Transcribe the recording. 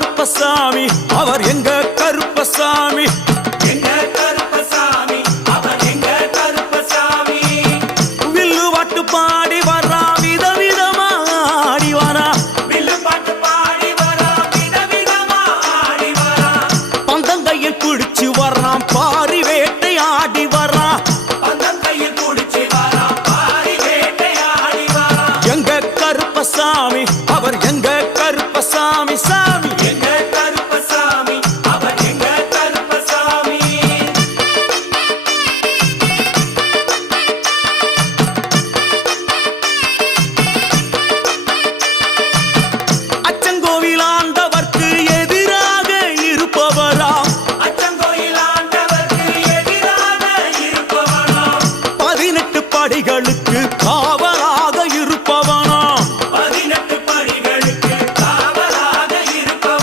கருப்பசாமி அவர் எங்க கருப்பசாமி? எங்க கருப்பசாமி அவர் எங்க கருப்பசாமி? வில்லு பாட்டு பாடி வரா வித விதமா ஆடி வரா. வில்லு பாட்டு பாடி வரா வித விதமா ஆடி வரா. பந்தங்கையில் குடிச்சு வர்றான் அவர் எங்க காவலாடிகளுக்கு காவல்